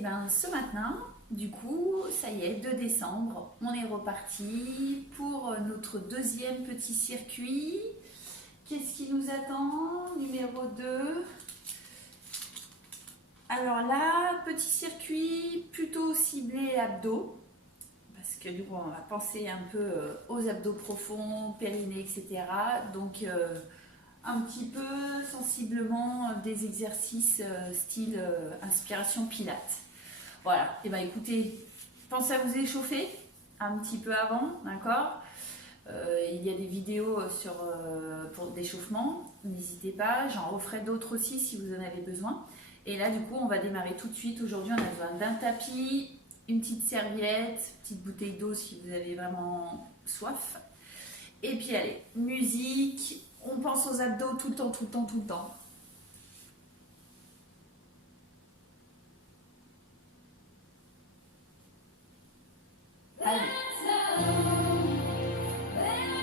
bien ce matin, du coup, ça y est, 2 décembre, on est reparti pour notre deuxième petit circuit. Qu'est-ce qui nous attend? Numéro 2. Alors là, petit circuit plutôt ciblé abdos, parce que du coup, on va penser un peu aux abdos profonds, périnée, etc. Donc, un petit peu sensiblement des exercices style inspiration pilates. Voilà, et bien écoutez, pensez à vous échauffer un petit peu avant, d'accord? Il y a des vidéos pour d'échauffement, n'hésitez pas, j'en referai d'autres aussi si vous en avez besoin. Et là du coup on va démarrer tout de suite. Aujourd'hui on a besoin d'un tapis, une petite serviette, petite bouteille d'eau si vous avez vraiment soif. Et puis allez, musique, on pense aux abdos tout le temps, tout le temps, tout le temps. Allez.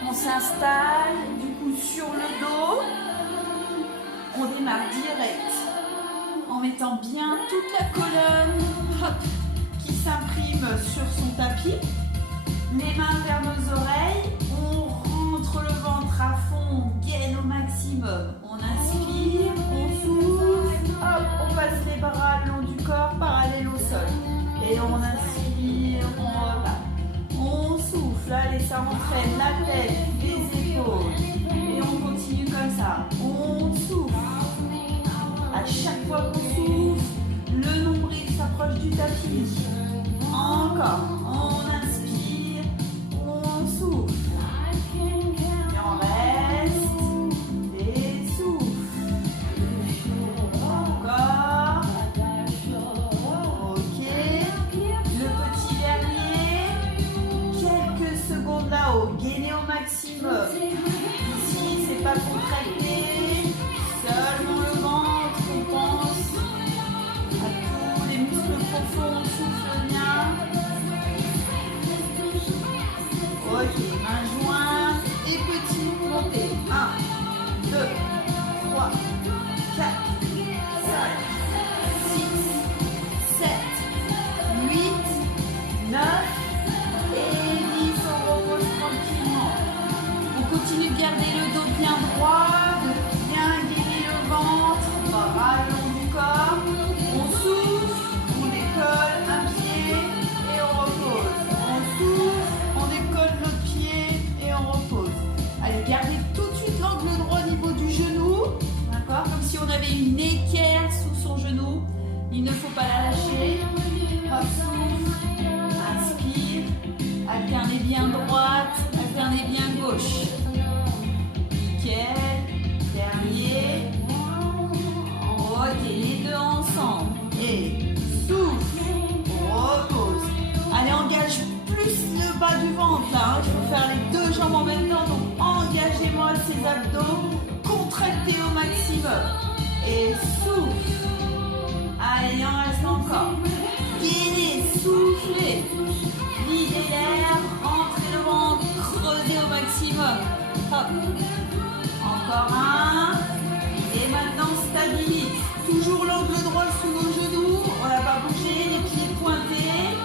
On s'installe du coup sur le dos. On démarre direct en mettant bien toute la colonne qui s'imprime sur son tapis. Les mains vers nos oreilles. On rentre le ventre à fond, on gaine au maximum. On inspire, on souffle, hop, on passe les bras le long du corps parallèle au sol. Et on inspire, on repart. On souffle, allez, ça entraîne la tête, les épaules. Et on continue comme ça. On souffle. À chaque fois qu'on souffle, le nombril s'approche du tapis. Encore. On inspire, on souffle. Et on reste et souffle. Encore. Ok. Le petit dernier. Quelques secondes là-haut. Gainez au maximum. Ici, c'est pas contracté. Seulement le ventre. On pense à tous les muscles profonds. On souffle bien. Ok, main jointe et petite montée. 1, 2, 3, 4, 5, 6, 7, 8, 9 et 10. On repose tranquillement. On continue de garder le dos bien droit, de bien gainer le ventre, bras le long du corps. On souffle, on décolle un pied et on repose. On souffle. On décolle l'autre pied et on repose. Allez, gardez tout de suite l'angle droit au niveau du genou. D'accord? Comme si on avait une équerre sous son genou. Il ne faut pas la lâcher. Hop, souffle. Inspire. Alternez bien droite. Alternez bien gauche. Nickel. Dernier. Ok, les deux ensemble. Et souffle. Repose. Allez, engage plus le bas du ventre là, il faut faire les deux jambes en même temps, donc engagez-moi ces abdos, contractez au maximum et souffle. Allez, il en reste encore. Gainez, soufflez, videz l'air, rentrez le ventre, creusez au maximum. Hop. Encore un. Et maintenant stabilise. Toujours l'angle droit sous nos genoux, on n'a pas bougé, les pieds pointés.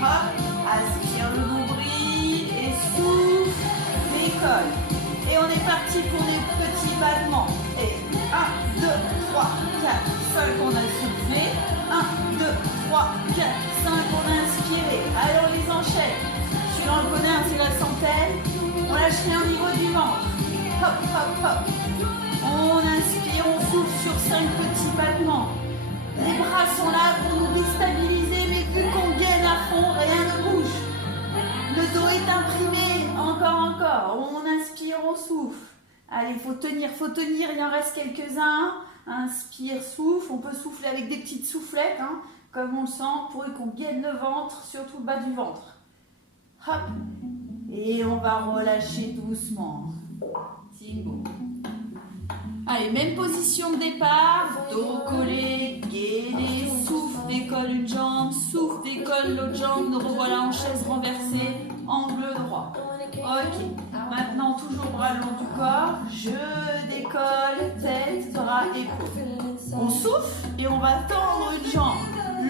Hop. Aspire le nombril et souffle, décolle. Et on est parti pour des petits battements. Et 1, 2, 3, 4, 5, on a soufflé. 1, 2, 3, 4, 5, on a inspiré. Allez, on les enchaîne. Celui-là, on le connaît, hein, c'est la centaine. On lâche rien au niveau du ventre. Hop, hop, hop. On inspire, on souffle sur 5 petits battements. Les bras sont là pour nous déstabiliser, mais vu qu'on gaine à fond, rien ne bouge. Le dos est imprimé, encore. On inspire, on souffle. Allez, il faut tenir, il en reste quelques-uns. Inspire, souffle. On peut souffler avec des petites soufflettes, hein, comme on le sent, pour qu'on gaine le ventre, surtout le bas du ventre. Hop. Et on va relâcher doucement. Tingo. Allez, même position de départ, dos collé, gainé, souffle, décolle une jambe, souffle, décolle l'autre jambe, nous revoilà en chaise renversée, angle droit. Ok, maintenant toujours bras le long du corps, je décolle, tête, bras, épaules. On souffle et on va tendre une jambe,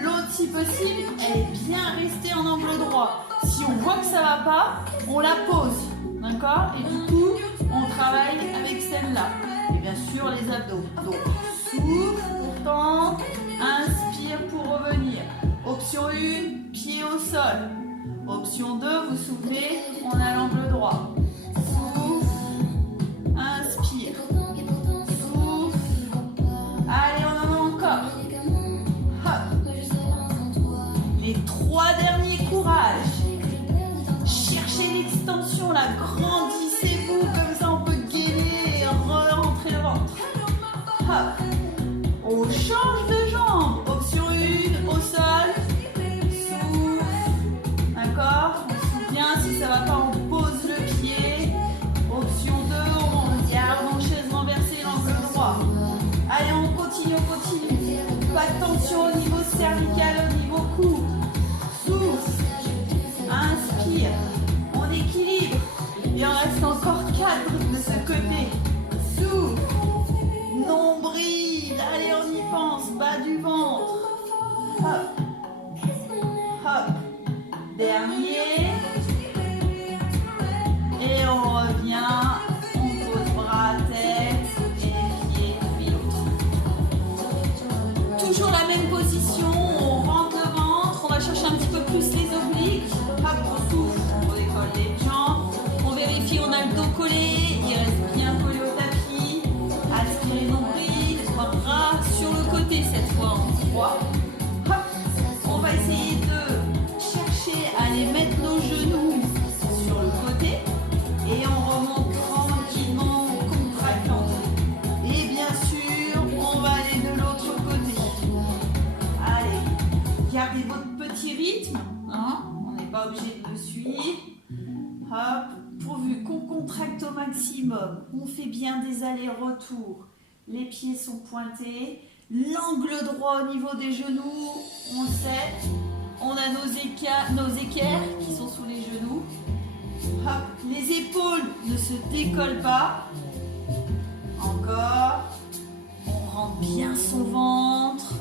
L'autre, si possible, elle est bien restée en angle droit. Si on voit que ça va pas, on la pose. D'accord? Et du coup, on travaille avec celle-là. Et bien sûr, les abdos. Donc, souffle, pourtant, inspire pour revenir. Option 1, pied au sol. Option 2, vous soufflez, on a l'angle droit. Souffle, inspire. Souffle. Allez, on en a encore. Hop. Les 3 derniers, courage. Cherchez l'extension, là, grandissez-vous, comme ça on peut gainer et rentrer le ventre. Hop. On change de jambe. Option 1, au sol. Souffle. D'accord? On se souvient, si ça ne va pas, on pose le pied. Option 2, on regarde en chaise renversée, l'angle droit. Allez, on continue, on continue. Pas de tension au niveau cervical, au niveau cou. Souffle. Inspire. On équilibre. Il en reste encore 4 de ce côté. Souffle. Nombril. Allez, on y pense. Bas du ventre. Hop. Hop. Dernier. Et on revient. On pose bras, tête et pieds, puis l'autre. Toujours la même position. On rentre le ventre. On va chercher un petit peu plus les obliques. Hop, on souffle. On décolle les jambes. On vérifie, on a le dos collé. Il reste bien collé au tapis. Aspirez nombril. Bras sur le côté cette fois en 3. Hop. On va essayer de chercher à aller mettre nos genoux sur le côté. Et on remonte tranquillement en contractant. Et bien sûr, on va aller de l'autre côté. Allez, gardez votre petit rythme. Hein, on n'est pas obligé de le suivre. Hop, pourvu qu'on contracte au maximum. On fait bien des allers-retours. Les pieds sont pointés. L'angle droit au niveau des genoux, on le sait. On a nos équerres qui sont sous les genoux. Hop, les épaules ne se décollent pas. Encore. On rentre bien son ventre.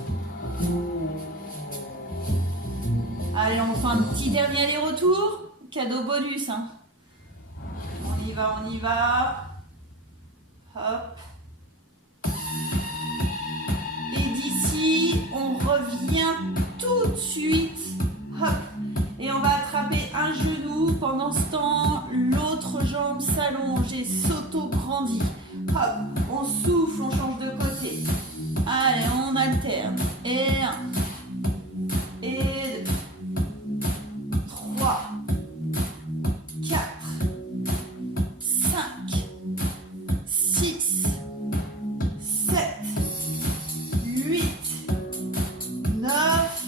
Allez, on fait un petit dernier aller-retour. Cadeau bonus. Hein. On y va, on y va. Hop. Et d'ici, on revient tout de suite. Hop. Et on va attraper un genou. Pendant ce temps, l'autre jambe s'allonge et s'auto-grandit. Hop. On souffle, on change de côté. Allez, on alterne. Et 1. Et 2. 3. 4. 5. 6. 7. 8. 9.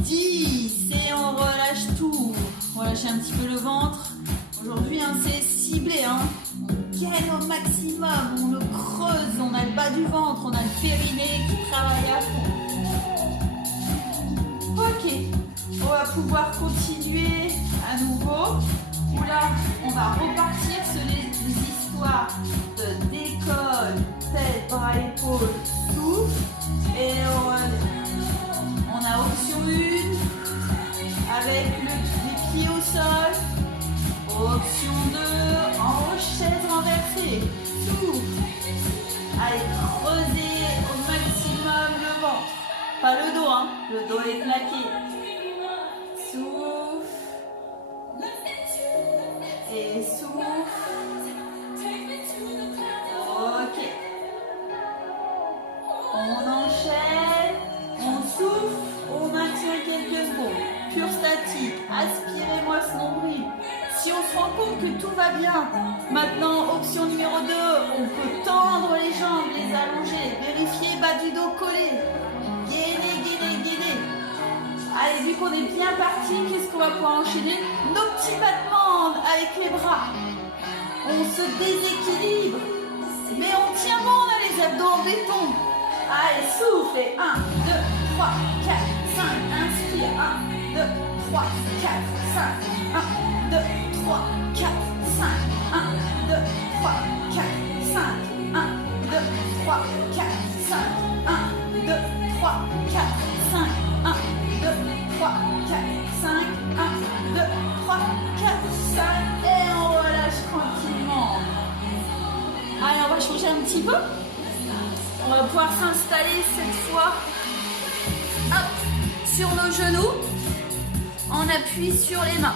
10. Et on relâche tout. On relâche un petit peu le ventre. Aujourd'hui, hein, c'est ciblé. Hein. On gaine au maximum. On le creuse. On a le bas du ventre. On a le périnée qui travaille à fond. Ok. On va pouvoir continuer à nouveau. Là, on va repartir sur les histoires de décolle, tête, bras, épaules, souffle. Et on a option 1 avec les pieds au sol. Option 2 en chaise renversée. Souffle. Allez, creusez au maximum le ventre. Pas le dos, hein. Le dos est plaqué. Souffle. Et souffle. Ok. On enchaîne. On souffle. On maintient quelques secondes. Pure statique. Aspirez-moi ce nombril. Si on se rend compte que tout va bien, maintenant, option numéro 2, on peut tendre les jambes, les allonger. Vérifier bas du dos collé. Gainer, gainer, gainer. Allez, vu qu'on est bien parti, qu'est-ce qu'on va pouvoir enchaîner? Nos petits battements avec les bras. On se déséquilibre. Mais on tient bon, on a les abdos en béton. Allez, souffle. 1, 2, 3, 4, 5. Inspire. 1, 2, 3, 4, 5. 1, 2, 3, 4, 5. 1, 2, 3, 4, 5. 1, 2, 3, 4, 5. 1, 2, 3, 4, 5. 3, 4, 5, 1, 2, 3, 4, 5, et on relâche tranquillement. Allez, on va changer un petit peu. On va pouvoir s'installer cette fois, hop, sur nos genoux, en appui sur les mains.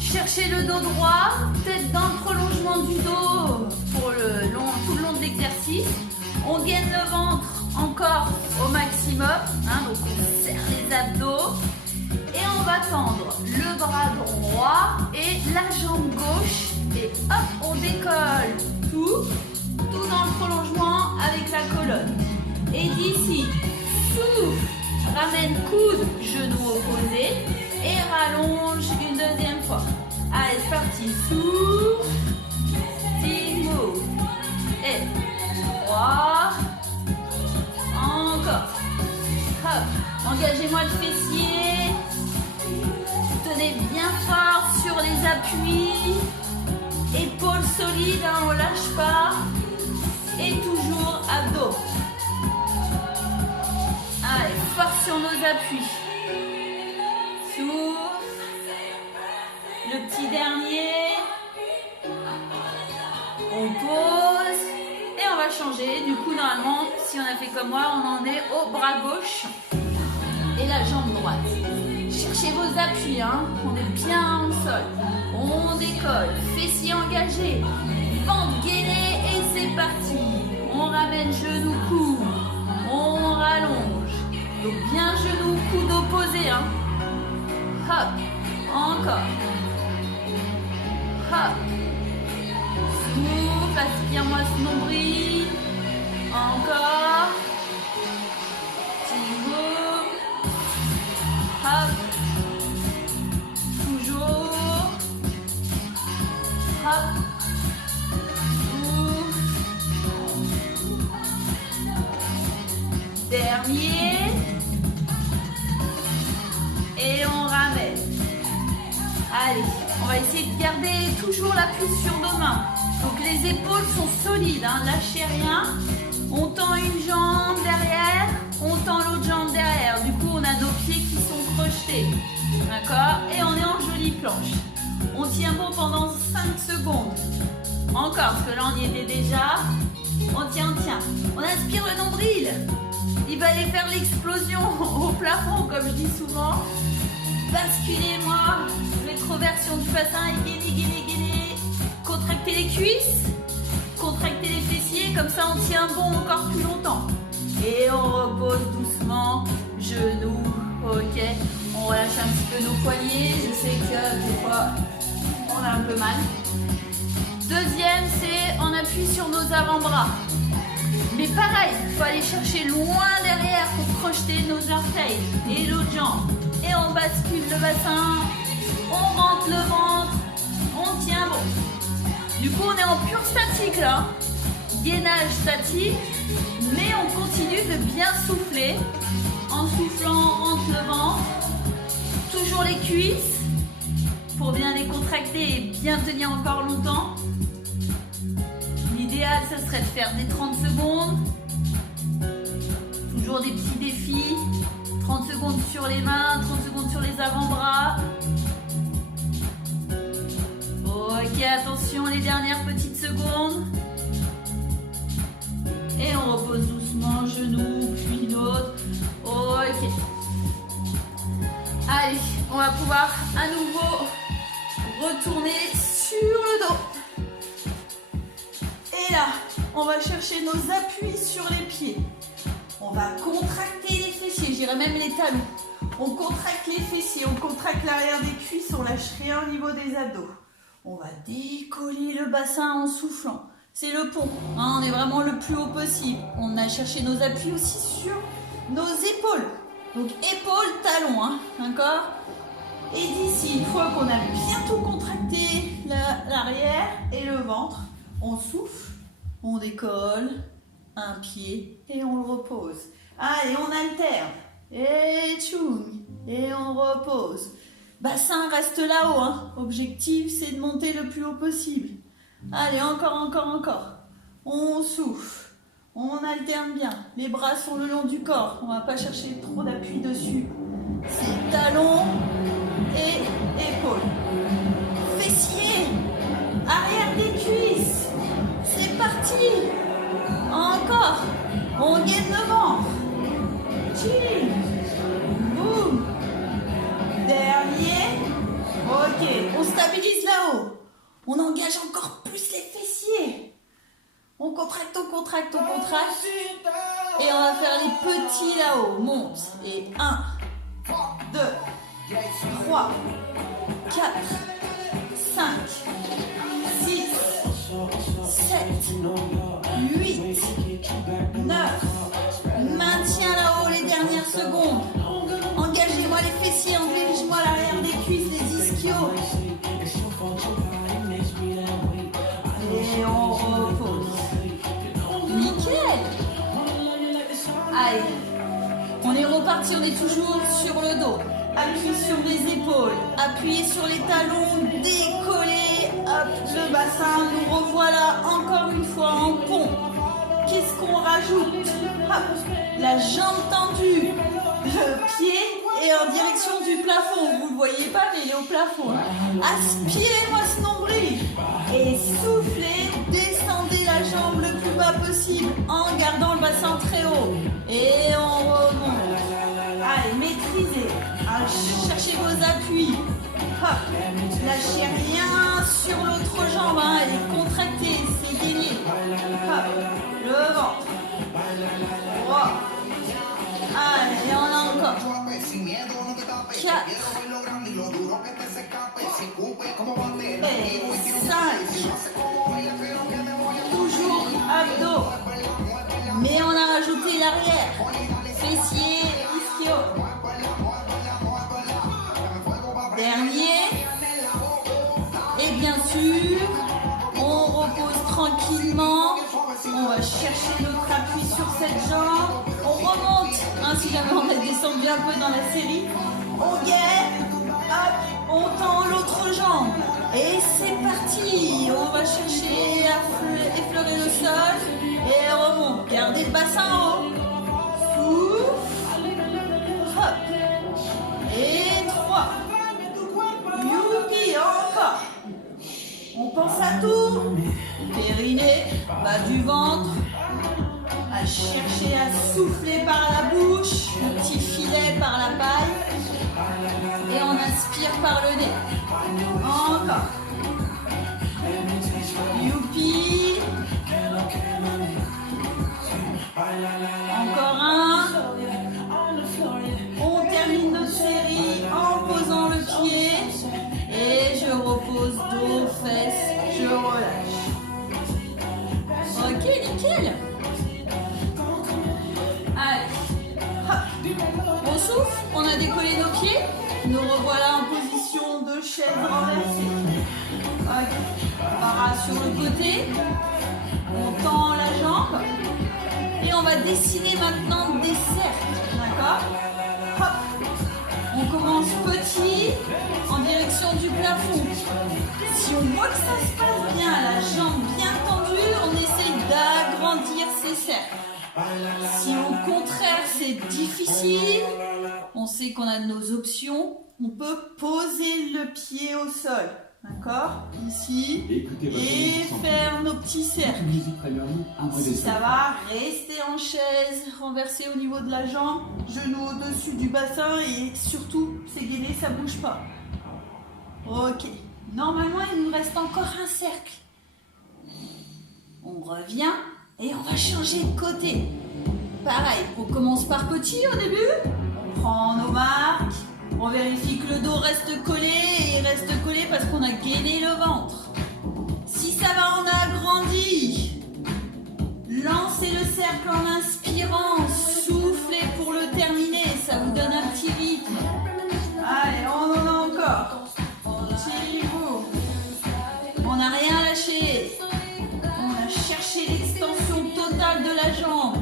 Cherchez le dos droit, tête dans le prolongement du dos pour tout le long de l'exercice. On gaine le ventre encore au maximum, hein, donc on serre les abdos. Et on va tendre le bras droit et la jambe gauche. Et hop, on décolle tout dans le prolongement avec la colonne. Et d'ici, souffle, ramène coude, genou opposé et rallonge une deuxième fois. Allez, c'est parti. Souffle, petit move. Et 3, encore. Hop, engagez-moi le fessier. Tenez bien fort sur les appuis. Épaules solides, hein, on ne lâche pas. Et toujours abdos. Allez, force sur nos appuis. Souffle. Le petit dernier. On pose. Et on va changer. Du coup, normalement, si on a fait comme moi, on en est au bras gauche et la jambe droite. Cherchez vos appuis, hein. On est bien au sol. On décolle. Fessiers engagés. Ventre gainé et c'est parti. On ramène genou, coude. On rallonge. Donc bien genou, coude opposé, hein. Hop. Encore. Hop. Souffle, aspire-moi ce nombril. Encore. Petit move. Hop. Toujours. Hop. Souffle. Dernier. Et on ramène. Allez, on va essayer de garder toujours l'appui sur nos mains. Donc les épaules sont solides, hein, lâchez rien. On tend une jambe derrière, on tend l'autre jambe derrière. Du coup, on a nos pieds qui sont crochetés. D'accord? Et on est en jolie planche. On tient bon pendant 5 secondes. Encore, parce que là, on y était déjà. On tient, on tient. On inspire le nombril. Il va aller faire l'explosion au plafond, comme je dis souvent. Basculez-moi. Rétroversion du bassin et gainez. Contractez les cuisses. Contractez les fessiers. Comme ça, on tient bon encore plus longtemps. Et on repose doucement. Genoux. Ok. On relâche un petit peu nos poignets. Je sais que des fois, on a un peu mal. Deuxième, c'est on appuie sur nos avant-bras. Mais pareil, il faut aller chercher loin derrière pour projeter nos orteils et l'autre jambe. Et on bascule le bassin, on rentre le ventre, on tient bon. Du coup, on est en pur statique là. Gainage statique, mais on continue de bien souffler. En soufflant, on rentre le ventre. Toujours les cuisses pour bien les contracter et bien tenir encore longtemps. L'idéal, ce serait de faire des 30 secondes. Toujours des petits défis. 30 secondes sur les mains, 30 secondes sur les avant-bras. Ok, attention, les dernières petites secondes. Et on repose doucement, genou, puis l'autre. Ok. Allez, on va pouvoir à nouveau retourner sur le dos. Et là, on va chercher nos appuis sur les pieds. On va contracter les fessiers, je dirais même les talons. On contracte les fessiers, on contracte l'arrière des cuisses, on lâche rien au niveau des abdos. On va décoller le bassin en soufflant. C'est le pont, hein, on est vraiment le plus haut possible. On a cherché nos appuis aussi sur nos épaules. Donc épaules, talons, hein, d'accord? Et d'ici, une fois qu'on a bien tout contracté, l'arrière et le ventre, on souffle, on décolle. Un pied et on le repose. Allez, on alterne. Et tchoum. Et on repose. Bassin reste là-haut. Hein. Objectif, c'est de monter le plus haut possible. Allez, encore. On souffle. On alterne bien. Les bras sont le long du corps. On ne va pas chercher trop d'appui dessus. C'est talons et épaules. Fessiers. Arrière des cuisses. C'est parti. Encore. On gaine le ventre. Chill. Boum. Dernier. Ok. On stabilise là-haut. On engage encore plus les fessiers. On contracte, on contracte, on contracte. Et on va faire les petits là-haut. Monte. Et 1, 2, 3, 4, 5, 6, 7, 8, 9. Maintiens là-haut les dernières secondes. Engagez-moi les fessiers, engagez-moi l'arrière des cuisses, les ischios. Et on repose. Nickel. Allez. On est reparti, on est toujours sur le dos. Appui sur les épaules. Appuyez sur les talons. Décollez. Hop, le bassin. Nous revoilà encore une fois en pont. Qu'est-ce qu'on rajoute? Hop, la jambe tendue. Le pied est en direction du plafond. Vous ne le voyez pas, mais il est au plafond. Aspirez-moi ce nombril. Et soufflez. Descendez la jambe le plus bas possible en gardant le bassin très haut. Et on remonte. Allez, maîtrisez. Cherchez vos appuis. Hop. Lâchez rien sur l'autre jambe. Elle est contractée, c'est gainé. Hop. Le ventre. 3. Allez, on a encore 4 et 5. Toujours abdos. Mais on a rajouté l'arrière. Fessiers, ischio. Dernier. Et bien sûr, on repose tranquillement. On va chercher notre appui sur cette jambe. On remonte. Si jamais on a descendu un peu dans la série. On gaine. Hop, on tend l'autre jambe. Et c'est parti. On va chercher à effleurer le sol. Et remonte. Gardez le bassin haut. Souffle. Hop. Et 3. Youpi, encore. On pense à tout. Périnée, bas du ventre. À chercher à souffler par la bouche. Le petit filet par la paille. Et on aspire par le nez. Encore. Youpi. Encore un. On termine notre série en posant le pied. Et je repose dos, fesses, je relâche. Ok, nickel. Allez, hop. On souffle, on a décollé nos pieds. Nous revoilà en position de chaise renversée. Ok, para sur le côté. On tend la jambe. Et on va dessiner maintenant des cercles. D'accord? Hop. On commence petit, en direction du plafond. Si on voit que ça se passe bien, la jambe bien tendue, on essaye d'agrandir ses cercles. Si au contraire c'est difficile, on sait qu'on a nos options, on peut poser le pied au sol. D'accord? Ici. Et faire nos petits cercles. Si ça va, restez en chaise, renversez au niveau de la jambe, genou au-dessus du bassin et surtout, c'est gainé, ça bouge pas. Ok. Normalement, il nous reste encore un cercle. On revient et on va changer de côté. Pareil, on commence par petit au début. On prend nos marques. On vérifie que le dos reste collé et il reste collé parce qu'on a gainé le ventre. Si ça va, on a agrandi. Lancez le cercle en inspirant. Soufflez pour le terminer. Ça vous donne un petit rythme. Allez, on en a encore. Tirez-vous. On n'a rien lâché. On a cherché l'extension totale de la jambe.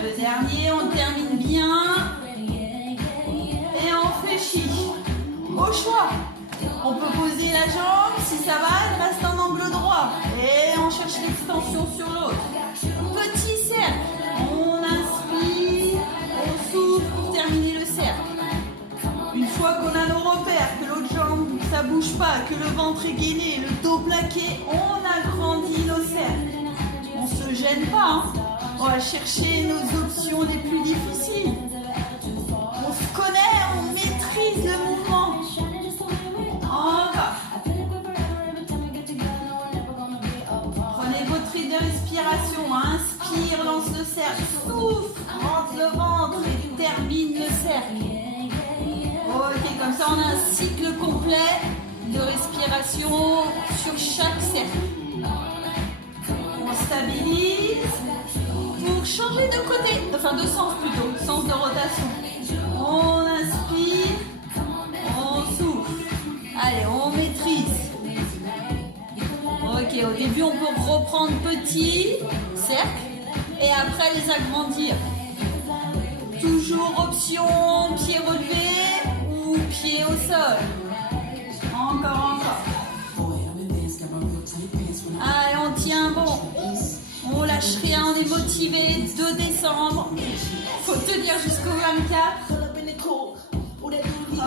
Le dernier, on termine bien. Et on fléchit. Au choix. On peut poser la jambe, si ça va, elle reste en angle droit. Et on cherche l'extension sur l'autre. Petit cercle. On inspire, on souffle pour terminer le cercle. Une fois qu'on a nos repères, que l'autre jambe, ça bouge pas, que le ventre est gainé, le dos plaqué, on agrandit nos cercles. On se gêne pas, hein. On va chercher nos options les plus difficiles. On se connaît, on maîtrise le mouvement. Encore. Prenez votre rythme de respiration. Inspire, lance le cercle. Souffle, rentre le ventre et termine le cercle. Ok, comme ça on a un cycle complet de respiration sur chaque cercle. On stabilise pour changer de côté, enfin de sens plutôt, sens de rotation. On inspire, on souffle. Allez, on maîtrise. Ok, au début on peut reprendre petit cercle et après les agrandir. Toujours option pied relevé ou pied au sol. Encore. Allez, on tient bon. On lâche rien, on est motivé. 2 décembre. Faut tenir jusqu'au 24. Hop.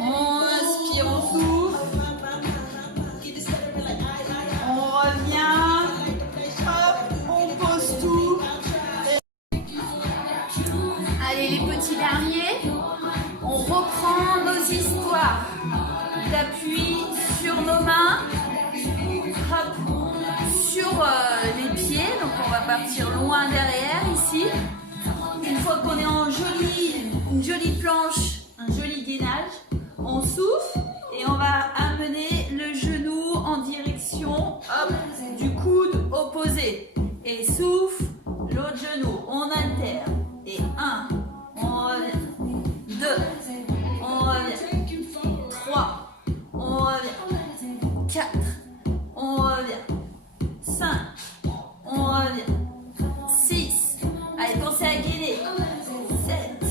On inspire, on souffle. On revient. Hop, on pose tout. Allez, les petits derniers. On reprend nos histoires d'appui sur nos mains. Hop, sur les pieds. Donc on va partir loin derrière ici. Une fois qu'on est en une jolie planche, un joli gainage, on souffle et on va amener le genou en direction du coude opposé. Et souffle, l'autre genou, on alterne. Et 1, on revient. 2, on revient. 3, on revient. 4, on revient. 5, on revient. 6, allez, pensez à gainer. 7,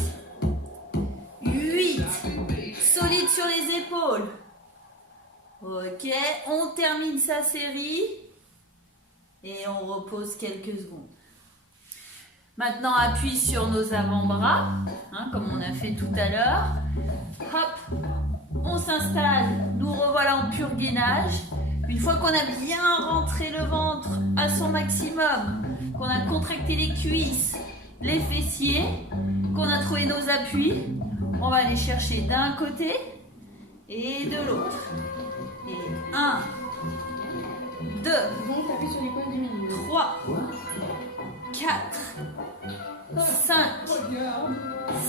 8, solide sur les épaules. Ok, on termine sa série et on repose quelques secondes. Maintenant, appuie sur nos avant-bras, comme on a fait tout à l'heure. Hop, on s'installe, nous revoilà en pur gainage. Une fois qu'on a bien rentré le ventre à son maximum, qu'on a contracté les cuisses, les fessiers, qu'on a trouvé nos appuis, on va aller chercher d'un côté et de l'autre. Et 1, 2, 3, 4, 5,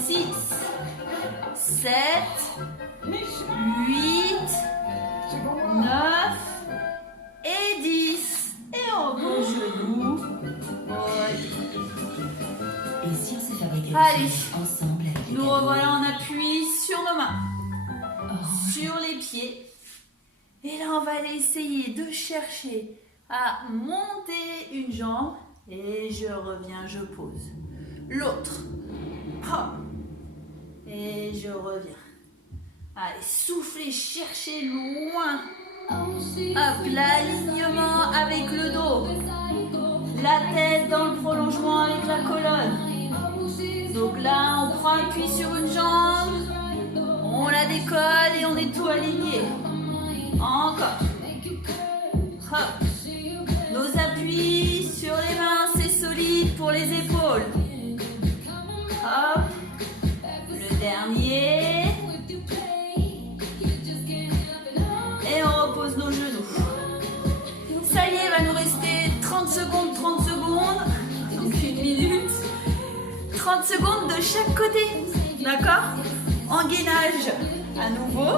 6, 7, 8, 9 et 10. Et on repose genou. Et si on s'est fabriqué Allez, ensemble, nous revoilà en appui sur nos mains, sur les pieds. Et là, on va aller essayer de chercher à monter une jambe. Et je reviens, je pose. L'autre. Hop. Et je reviens. Allez, soufflez, cherchez loin. Hop, l'alignement avec le dos. La tête dans le prolongement avec la colonne. Donc là, on prend appui sur une jambe. On la décolle et on est tout aligné. Encore. Hop. Nos appuis sur les mains, c'est solide pour les épaules. Hop. Le dernier. Et on repose nos genoux. Ça y est, il va nous rester 30 secondes. Donc 1 minute. 30 secondes de chaque côté. D'accord? En gainage à nouveau.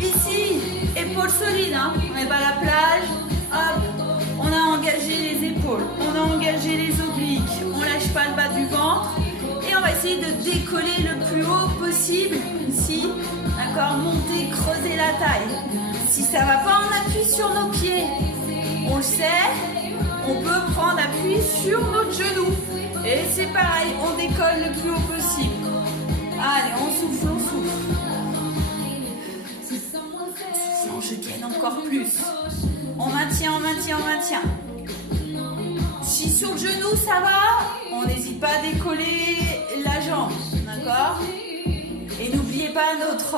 Ici, épaules solides. On n'est pas à la plage. Hop. On a engagé les épaules. On a engagé les obliques. On lâche pas le bas du ventre. Et on va essayer de décoller le plus haut possible. Ici. D'accord? Monter, creuser la taille. Si ça va pas, on appuie sur nos pieds. On le sait. On peut prendre appui sur notre genou. Et c'est pareil, on décolle le plus haut possible. Allez, on souffle, on souffle. Souffle, je gaine encore plus. On maintient, on maintient, on maintient. Si sur le genou ça va, on n'hésite pas à décoller la jambe, d'accord? Et n'oubliez pas notre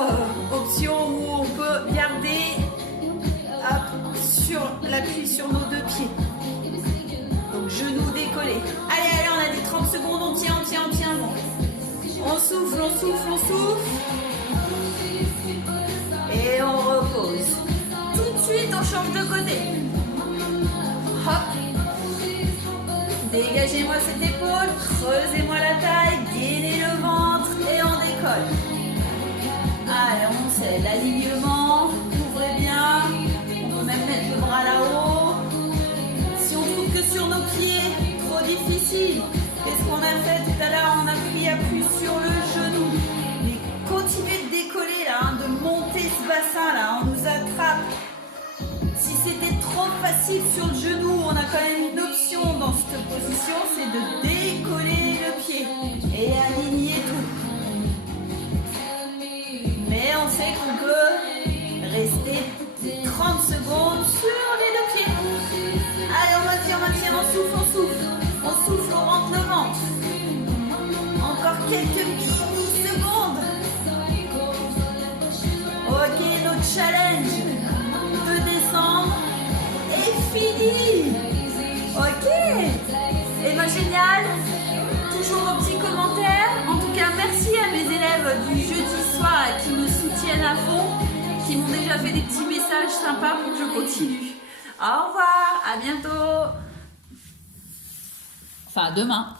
option où on peut garder sur l'appui sur nos deux pieds. Donc genou décollé. Allez, allez, on a dit 30 secondes, on tient, on tient, on tient. On souffle, on souffle, on souffle. Et on repose. Tout de suite, on change de côté. Hop. Dégagez-moi cette épaule, creusez-moi la taille, gainez le ventre et on décolle. Allez, on sait l'alignement, ouvrez bien. On peut même mettre le bras là-haut. Si on trouve que sur nos pieds, trop difficile, qu'est-ce qu'on a fait tout à l'heure? On a pris appui sur le genou. Mais continuez de décoller là, hein, de monter ce bassin là, on nous attrape. Si c'était trop facile sur le genou, on a quand même une option dans cette position, c'est de décoller le pied et aligner tout. Mais on sait qu'on peut rester 30 secondes sur les deux pieds. Allez, on maintient, on souffle, on souffle. On souffle, on rentre le ventre. Encore quelques mini-secondes. Ok, notre challenge de descendre est fini. Ok. Et ben génial. Toujours vos petits commentaires. En tout cas, merci à mes élèves du jeudi soir qui me soutiennent à fond, qui m'ont déjà fait des petits messages sympas pour que je continue. Au revoir, à bientôt. Enfin, demain.